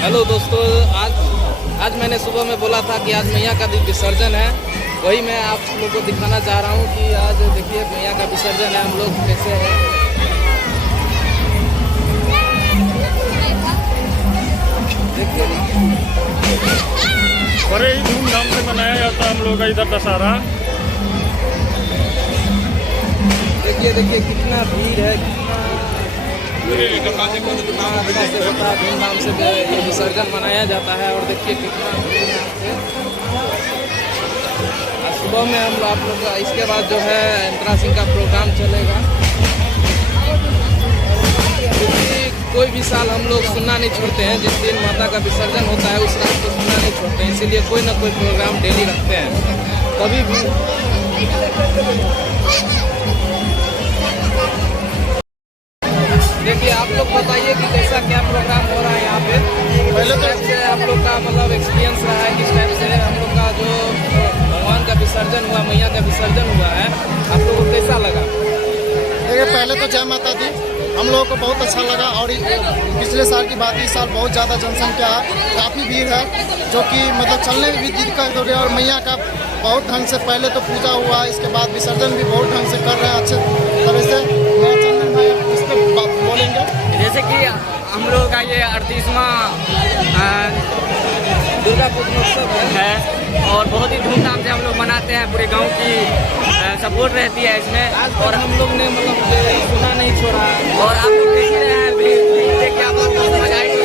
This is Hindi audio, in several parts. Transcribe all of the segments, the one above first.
हेलो दोस्तों, आज मैंने सुबह में बोला था कि आज मैया का विसर्जन है। वही मैं आप लोगों को दिखाना चाह रहा हूँ कि आज देखिए मैया का विसर्जन है, हम लोग कैसे हैं। बड़े ही धूमधाम से मनाया जाता है हम लोग का इधर दशहरा। देखिए कितना भीड़ है, कितना धूमधाम से ये विसर्जन मनाया जाता है। और देखिए कितना सुबह में हम आप लोग का इसके बाद जो है इंदिरा सिंह का प्रोग्राम चलेगा। कोई भी साल हम लोग सुनना नहीं छोड़ते हैं, जिस दिन माता का विसर्जन होता है उस रात को सुनना नहीं छोड़ते हैं, इसीलिए कोई ना कोई प्रोग्राम डेली रखते हैं कभी भी। देखिए आप लोग बताइए कि कैसा क्या प्रोग्राम हो रहा है यहाँ पे। पहले तो से हम लोग का मतलब एक्सपीरियंस रहा है, किस टाइप से हम लोग का जो भगवान का विसर्जन हुआ, मैया का विसर्जन हुआ है, आप लोगों को कैसा लगा? देखिए पहले तो जय माता दी, हम लोगों को बहुत अच्छा लगा। और पिछले साल की बात, इस साल बहुत ज़्यादा जनसंख्या है, काफ़ी भीड़ है, जो कि मतलब चलने में भी दिक्कत हो रही है। और मैया का बहुत ढंग से पहले तो पूजा हुआ, इसके बाद विसर्जन भी बहुत ढंग से कर रहे हैं अच्छे तरह से। मैं चंदन भाई इस पर बोलेंगे। जैसे कि हम लोग का ये 38वां दुर्गा पूजोत्सव है और बहुत ही धूमधाम से हम लोग मनाते हैं। पूरे गांव की सपोर्ट रहती है इसमें। आज और हम लोग ने मतलब सुना नहीं छोड़ा। और आप लोग देख ही रहे हैं, देख के आप लोग को समझ आएगी।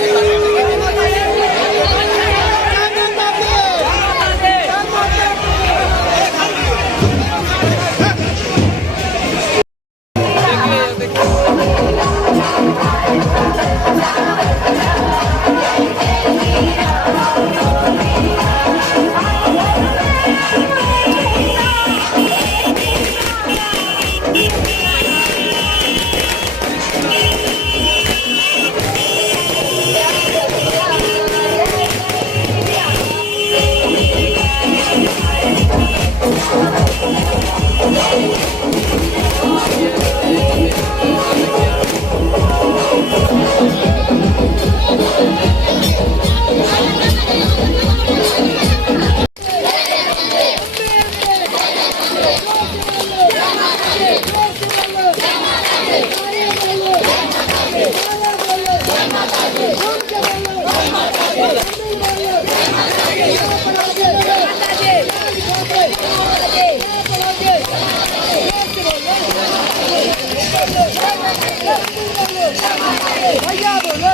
भैया बोलो